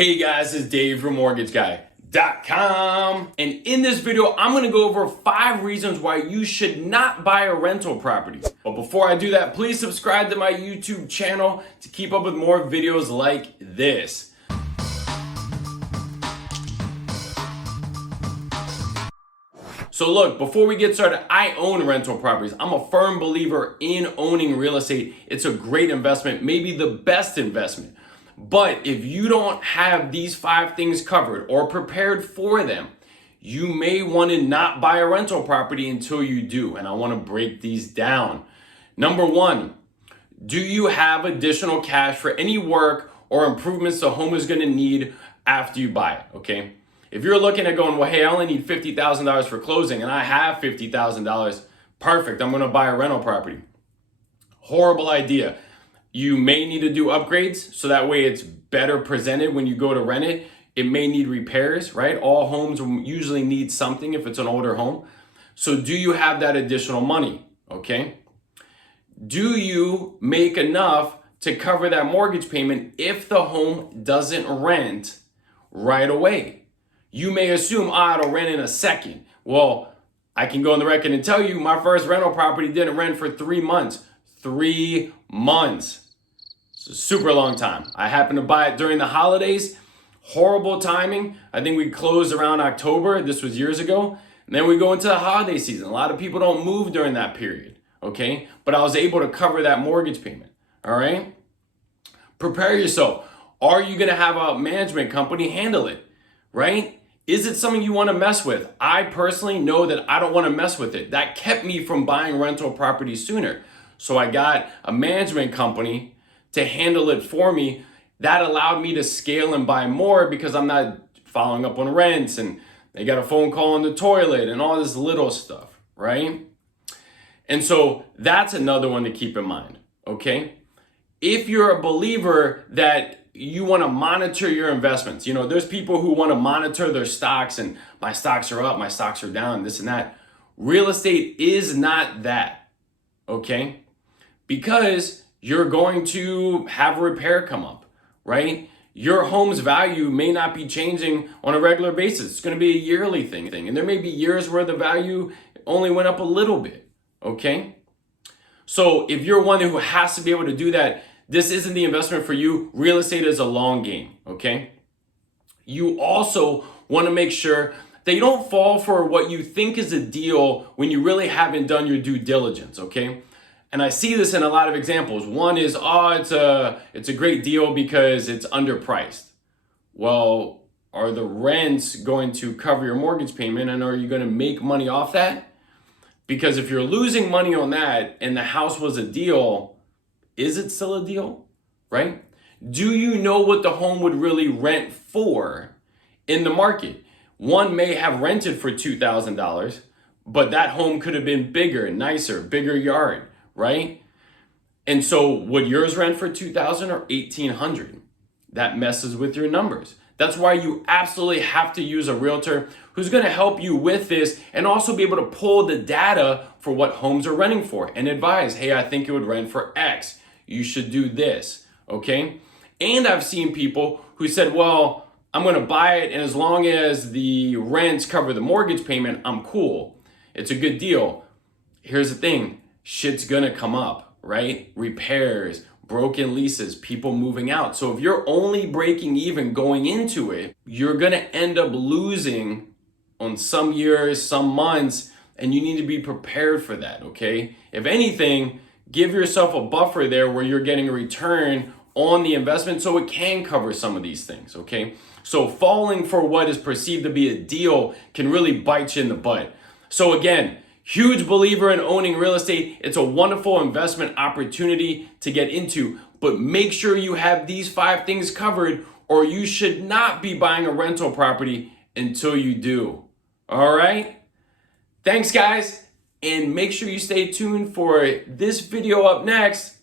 Hey guys, it's Dave from MortgageGuy.com. And in this video, I'm gonna go over 5 reasons why you should not buy a rental property. But before I do that, please subscribe to my YouTube channel to keep up with more videos like this. So look, before we get started, I own rental properties. I'm a firm believer in owning real estate. It's a great investment, maybe the best investment. But if you don't have these 5 things covered or prepared for them, you may want to not buy a rental property until you do. And I want to break these down. Number 1, do you have additional cash for any work or improvements the home is going to need after you buy it? Okay. If you're looking at going, well, hey, I only need $50,000 for closing and I have $50,000, perfect, I'm going to buy a rental property. Horrible idea. You may need to do upgrades so that way it's better presented when you go to rent it. It may need repairs, right? All homes usually need something if it's an older home. So do you have that additional money? Okay. Do you make enough to cover that mortgage payment if the home doesn't rent right away? You may assume, it'll rent in a second. Well, I can go on the record and tell you my first rental property didn't rent for 3 months. 3 months. It's a super long time. I happened to buy it during the holidays. Horrible timing. I think we closed around October. This was years ago. And then we go into the holiday season. A lot of people don't move during that period. Okay. But I was able to cover that mortgage payment. All right. Prepare yourself. Are you going to have a management company handle it? Right? Is it something you want to mess with? I personally know that I don't want to mess with it. That kept me from buying rental properties sooner. So I got a management company to handle it for me. That allowed me to scale and buy more because I'm not following up on rents and they got a phone call on the toilet and all this little stuff, right? And so that's another one to keep in mind, okay? If you're a believer that you want to monitor your investments, there's people who want to monitor their stocks and my stocks are up, my stocks are down, this and that. Real estate is not that, okay? Because you're going to have a repair come up, right? Your home's value may not be changing on a regular basis. It's going to be a yearly thing. And there may be years where the value only went up a little bit, okay? So if you're one who has to be able to do that, this isn't the investment for you. Real estate is a long game, okay? You also want to make sure that you don't fall for what you think is a deal when you really haven't done your due diligence, okay? And I see this in a lot of examples. One is, it's a great deal because it's underpriced. Well, are the rents going to cover your mortgage payment and are you going to make money off that? Because if you're losing money on that and the house was a deal, is it still a deal, right? Do you know what the home would really rent for in the market? One may have rented for $2,000, but that home could have been bigger, nicer, bigger yard, right? And so would yours rent for $2,000 or $1,800? That messes with your numbers. That's why you absolutely have to use a realtor who's going to help you with this and also be able to pull the data for what homes are renting for and advise, hey, I think it would rent for X. You should do this, okay? And I've seen people who said, well, I'm going to buy it and as long as the rents cover the mortgage payment, I'm cool. It's a good deal. Here's the thing. Shit's going to come up, right? Repairs, broken leases, people moving out. So if you're only breaking even going into it, you're going to end up losing on some years, some months, and you need to be prepared for that, okay? If anything, give yourself a buffer there where you're getting a return on the investment so it can cover some of these things, okay? So falling for what is perceived to be a deal can really bite you in the butt. So again, huge believer in owning real estate. It's a wonderful investment opportunity to get into, but make sure you have these 5 things covered or you should not be buying a rental property until you do. All right? Thanks, guys. And make sure you stay tuned for this video up next